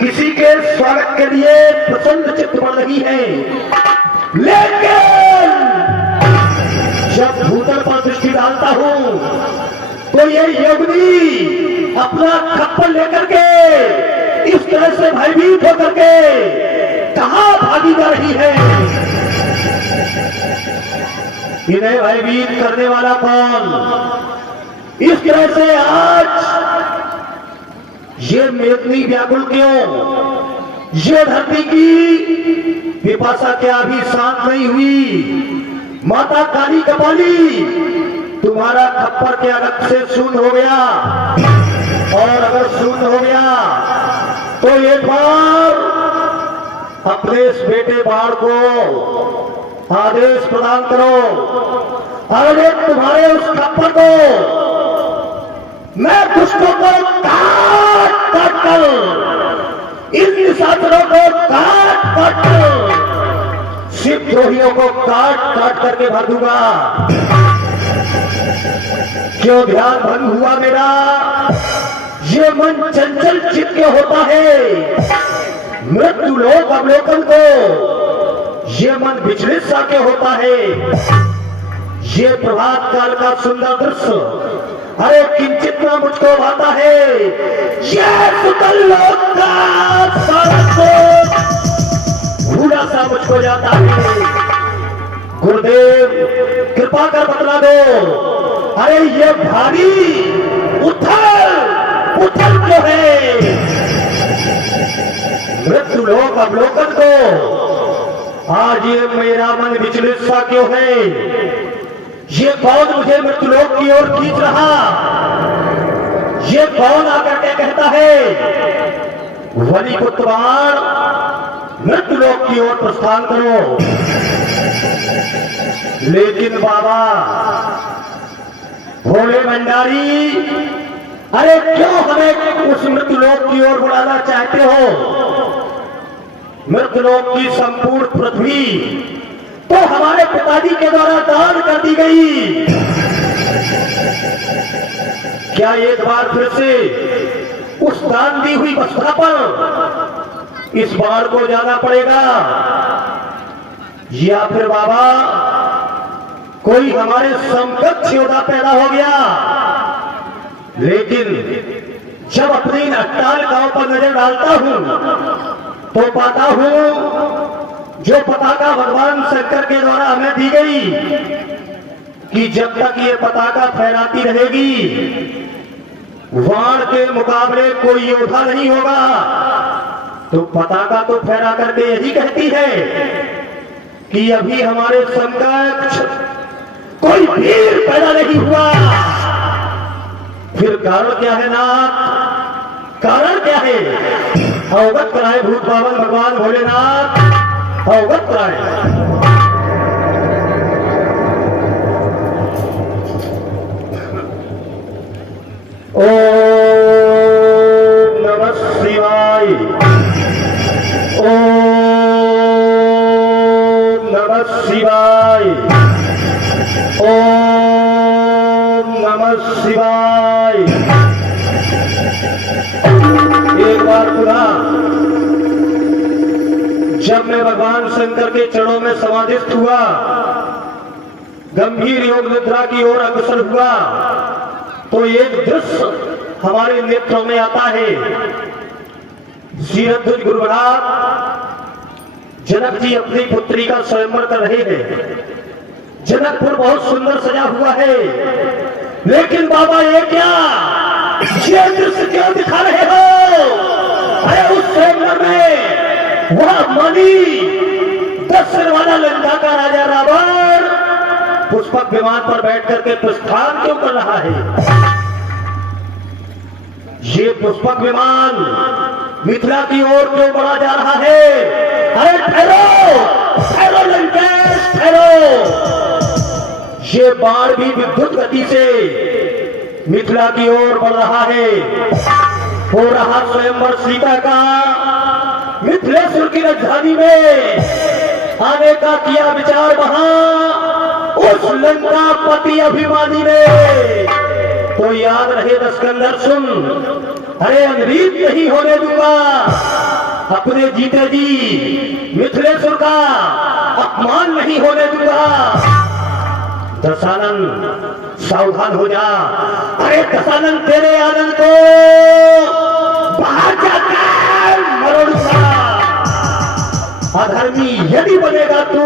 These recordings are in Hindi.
किसी के स्वागत के लिए प्रसन्न चित्त बढ़ रही है, लेकिन जब भूतल पर दृष्टि डालता हूं तो ये योगिनी अपना खप्पर लेकर के इस तरह से भयभीत होकर के कहां भागी जा रही है। इन्हें भयभीत करने वाला कौन? इस तरह से आज ये मेदनी व्याकुल क्यों? ये धरती की पिपासा क्या अभी शांत नहीं हुई? माता काली कपाली, तुम्हारा खप्पर क्या रक्त से शून्य हो गया? और अगर शून्य हो गया तो एक बार अपने इस बेटे बाढ़ को आदेश प्रदान करो। अगर तुम्हारे उस खप्पर को मैं दुष्टों को काट काट कर, इन निशाचरों को काट काट कर, शिवद्रोहियों को काट काट करके भर दूंगा। क्यों ध्यान भंग हुआ मेरा? ये मन चंचल चित्त के होता है। मृत्यु लोक अवलोकन को ये मन विचलित सा के होता है। ये प्रभात काल का सुंदर दृश्य अरे किंचित ना मुझको भाता है। ये सुतल लोक का सारा भूला सा मुझको जाता है। गुरुदेव कृपा कर बतला दो, अरे ये भारी उथल उथल क्यों है? मृत्यु लोक अवलोकन को आज ये मेरा मन विचलित सा क्यों है? ये कौन मुझे मृत्युलोक की ओर खींच रहा? ये कौन आकर के कहता है वली पुत्र बाण मृत्युलोक की ओर प्रस्थान करो? लेकिन बाबा भोले भंडारी, अरे क्यों हमें उस मृत्युलोक की ओर बुलाना चाहते हो? मृत्युलोक की संपूर्ण पृथ्वी तो हमारे पिताजी के द्वारा दान कर दी गई। क्या एक बार फिर से उस दान दी हुई अवस्था पर इस बाढ़ को जाना पड़ेगा? या फिर बाबा कोई हमारे समकक्ष योद्धा पैदा हो गया? लेकिन जब अपनी अट्टालिकाओं पर नजर डालता हूं तो पाता हूं जो पताका भगवान शंकर के द्वारा हमें दी गई कि जब तक ये पताका फहराती रहेगी वाण के मुकाबले कोई योद्धा नहीं होगा। तो पताका तो फहरा करके यही कहती है कि अभी हमारे समकक्ष कोई वीर पैदा नहीं हुआ। फिर कारण क्या है नाथ? कारण क्या है? अवगत कराए भूत पावन भगवान भोलेनाथ, अवगत कराए। ओम नमः शिवाय, ओम नमः शिवाय, ओम नमः शिवाय। एक बार पुनः जब मैं भगवान शंकर के चरणों में समाधिस्थ हुआ, गंभीर योग निद्रा की ओर अग्रसर हुआ, तो एक दृश्य हमारे नेत्रों में आता है। शीरध्वज गुरु महाराज जनक जी अपनी पुत्री का स्वयंवर कर रहे हैं। जनकपुर बहुत सुंदर सजा हुआ है, लेकिन बाबा ये क्या, ये दृश्य क्यों दिखा रहे हो? अरे उस स्वयंवर में वह मणि 10 सिर वाला लंका का राजा रावण पुष्पक विमान पर बैठ करके प्रस्थान क्यों कर रहा है? ये पुष्पक विमान मिथिला की ओर क्यों बढ़ा जा रहा है? अरे ठहरो, ठहरो लंकेश, ठहरो। ये बाण भी विद्युत गति से मिथिला की ओर बढ़ रहा है। हो रहा स्वयंवर सीता का मिथिलेश्वर की राजधानी में आने का किया विचार वहां उस लंका पति अभिमानी ने। तो याद रहे दस्कंदर सुन, अरे अनरीत नहीं होने दूंगा। सामने जीते जी मिथिलेश्वर का अपमान नहीं होने दूंगा। दशानन सावधान हो जा। अरे दशानन तेरे आनंद को बाहर जाकर मरोड़ूंगा। अधर्मी यदि बनेगा तू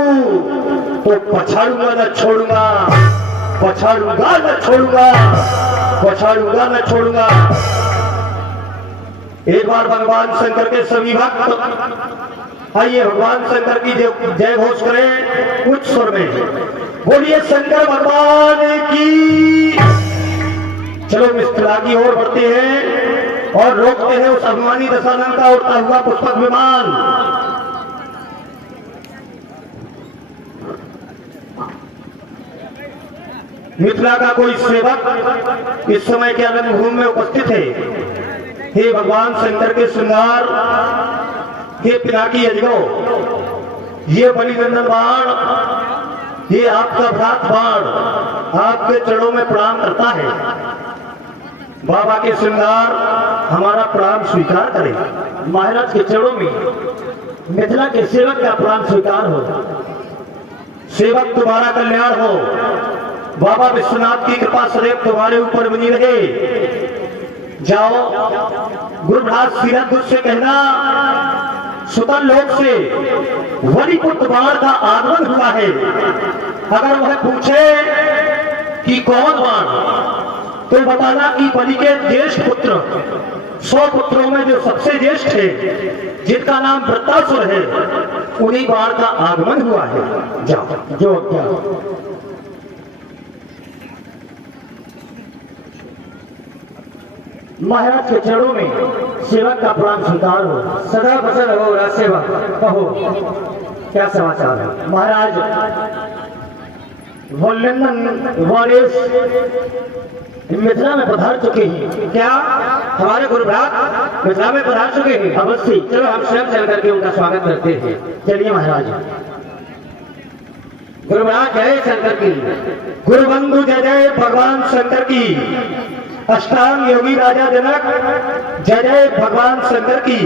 तो पछाड़ूंगा न छोड़ूंगा, पछाड़ूंगा न छोड़ूंगा, पछाड़ूंगा न छोड़ूंगा। एक बार भगवान शंकर के सभी भक्त आइए भगवान शंकर की जय घोष करें उच्च स्वर में। बोलिए शंकर भगवान की। चलो मिथिला की ओर बढ़ते हैं और रोकते हैं उस अभिमानी दशानन का उड़ता हुआ पुष्पक विमान। मिथिला का कोई सेवक इस समय के रणभूमि में उपस्थित है। हे भगवान शंकर के श्रृंगार, हे पिनाकी अजगो, ये बलिनंदन बाण, ये आपका भ्रात बाण आपके चरणों में प्रणाम करता है। बाबा के श्रृंगार हमारा प्रणाम स्वीकार करें। महाराज के चरणों में मिथिला के सेवक का प्रणाम स्वीकार हो। सेवक तुम्हारा कल्याण हो। बाबा विश्वनाथ की कृपा सदैव तुम्हारे ऊपर बनी रहे। जाओ गुरुभ्रात सीरत से कहना सुतन लोक से वलिपुत्र बाण का आगमन हुआ है। अगर वह पूछे कि कौन बाण, तो बताना कि बलि के ज्येष्ठ पुत्र 100 पुत्रों में जो सबसे ज्येष्ठ है, जिनका नाम वृत्तासुर है, उन्हीं बाण का आगमन हुआ है। जाओ जो क्या महाराज के चरणों में सेवक का प्रणाम स्वीकार हो। सदा बसल रहो राज सेवक, कहो क्या समाचार है। महाराज वल्लभन वारिस मिथिला में पधार चुके हैं। क्या हमारे गुरुभ्रात मिथिला में पधार चुके हैं? अवश्य। चलो हम स्वयं चल करके उनका स्वागत करते हैं। चलिए महाराज। गुरुभ्रात जय शंकर की। गुरुबंधु जय जय भगवान शंकर की। अष्टांग योगी राजा जनक जय जय भगवान शंकर की।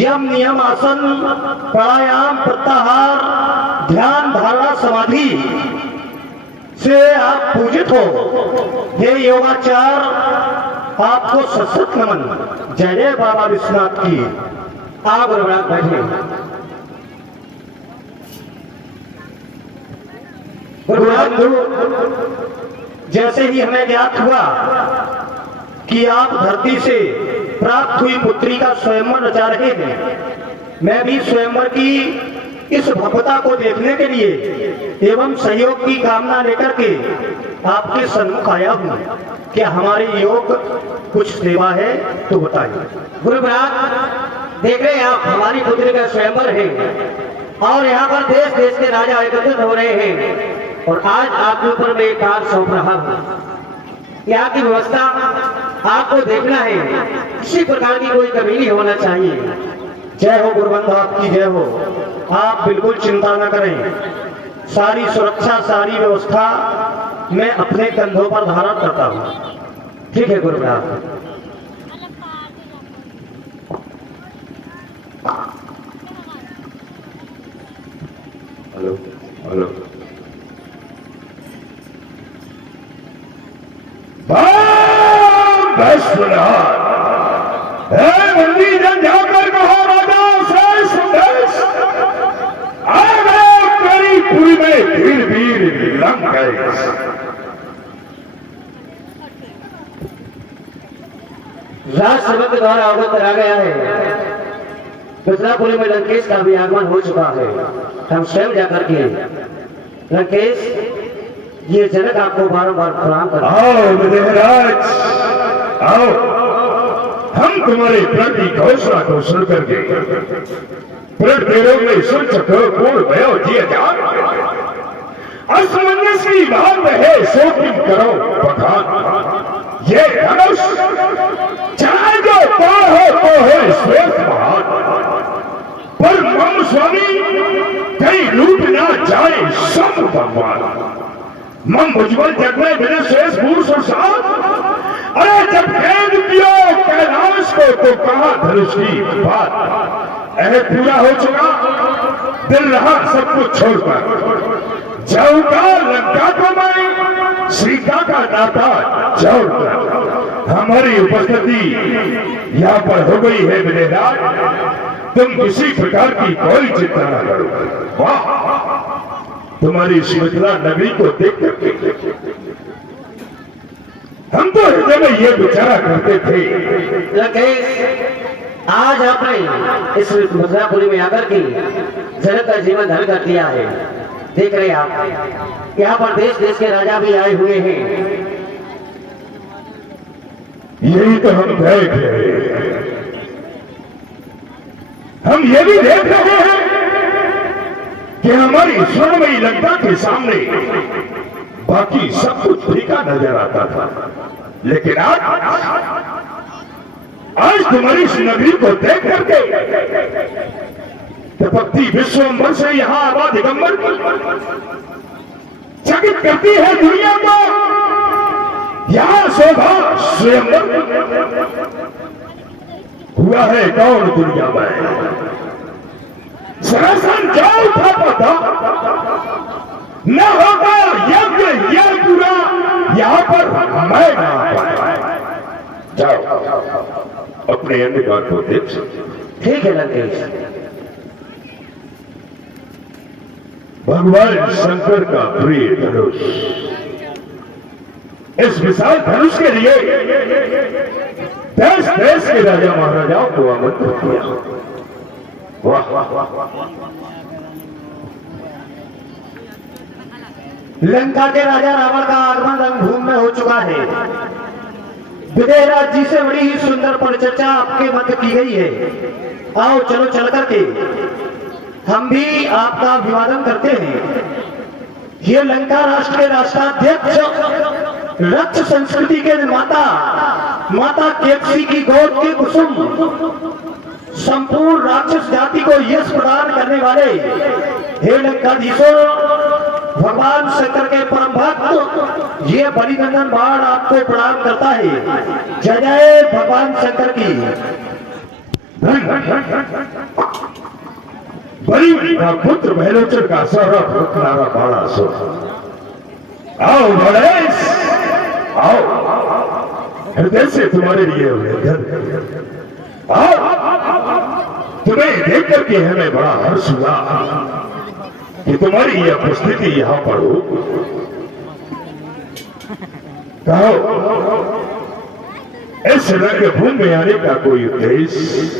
यम नियम आसन प्राणायाम प्रत्याहार ध्यान धारणा समाधि से आप पूजित हो। हे योगाचार आपको सशक्त नमन। जय जय बाबा विश्वनाथ की। आप गुरुभ्रात बैठे। गुरुभ्रात जैसे ही हमें ज्ञात हुआ कि आप धरती से प्राप्त हुई पुत्री का स्वयंवर रचा रहे हैं, मैं भी स्वयंवर की इस भव्यता को देखने के लिए एवं सहयोग की कामना लेकर के आपके सन्मुख आया हूँ। क्या हमारे योग कुछ सेवा है तो बताइए। गुरुभ्रात देख रहे हैं आप, हमारी पुत्री का स्वयंवर है और यहाँ पर देश देश के राजा एकत्रित हो रहे हैं और आज आपके ऊपर मैं एक कार्य सौंप रहा हूँ। यहाँ की व्यवस्था आपको देखना है, किसी प्रकार की कोई कमी नहीं होना चाहिए। जय हो गुरुबंधु, आपकी जय हो। आप बिल्कुल चिंता न करें, सारी सुरक्षा सारी व्यवस्था मैं अपने कंधों पर धारण करता हूँ। ठीक है गुरुभ्रात। Hello hello. मंदिर जाकर कहो राजा से संदेश आ गए तेरी पुरी में धीर वीर लंकेश। राजसभा के द्वारा अवगत करा गया है मिथिलापुरी में लंकेश का भी आगमन हो चुका है। हम स्वयं जाकर के लंकेश ये जनक आपको बारंबार प्रणाम करते हैं। आओ महाराज आओ, हम तुम्हारे प्रति घोषणा को सुन करके में सुन चको पूर्ण भयो जी जान। असमंजस की बात है सो तुम करो बखान। ये धनुष चाहे जो पार हो तो है श्रेष्ठ महान, पर मम स्वामी कहीं लूट ना जाए सब भगवान। मम उज्जवल जग में बिना शेष पुरुष और साथ। अरे जब कैद किया कैलाश को तो कहा धनुष की बात। अहद पूरा हो चुका, दिल रहा सब कुछ छोड़कर जाऊंगा लंका को मैं, सीता का नाता जोड़कर। हमारी उपस्थिति यहाँ पर हो गई है मेरे राज, तुम किसी प्रकार की कोई चिंता न करो। वाह, तुम्हारी इस मिथिला नगरी को देख करके हम तो हृदय में ये विचारा करते थे, लंकेश, आज आपने इस मथुरापुरी में आकर के जनक का जीवन धन कर दिया है। देख रहे आप, यहाँ पर देश देश के राजा भी आए हुए हैं। यही तो हम देख रहे हैं। हम ये भी देख रहे हैं कि हमारी स्वर्णमयी लंका के सामने बाकी सब कुछ फीका नजर आता था, लेकिन आज तुम्हारी इस नगरी को देख करके तपकती विश्वम्भर से यहाँ आवा दिगंबर चकित करती है दुनिया को। यहाँ शोभा स्वयंवर हुआ है कौन दुनिया में, सरासन जाओ था पता न होगा यज्ञ यह पूरा यहाँ पर मैं ना पाया। जाओ अपने अंधकार को देख सकते। ठीक है लंकेश। भगवान शंकर का प्रिय धनुष, इस विशाल धनुष के लिए देश देश के राजा महाराजाओं को आमंत्रित किया। वाह, लंका के राजा रावण का आगमन रणभूमि में हो चुका है। विदेह राज जी से बड़ी ही सुंदर परिचर्चा आपके मध्य की गई है। आओ चलो चल करके हम भी आपका अभिवादन करते हैं। ये लंका राष्ट्र के राष्ट्राध्यक्ष, रक्ष संस्कृति के निर्माता, माता केकसी की गोद के कुसुम, संपूर्ण राक्षस जाति को यश प्रदान करने वाले हे लंकाधीशों, भगवान शंकर के परम भक्त, ये बलिनंदन बाण आपको प्रणाम करता है। जय जय भगवान शंकर की। बलि का पुत्र बहलोचन का सौरभ रुकनारा बाड़ा सो। आओ गणेश, आओ, हृदय से तुम्हारे लिए आओ। तुम्हें देख करके हमें बड़ा हर्ष हुआ कि तुम्हारी यह उपस्थिति यहाँ पर हो। कहो, इस रंगभूमि में आने का कोई उद्देश्य?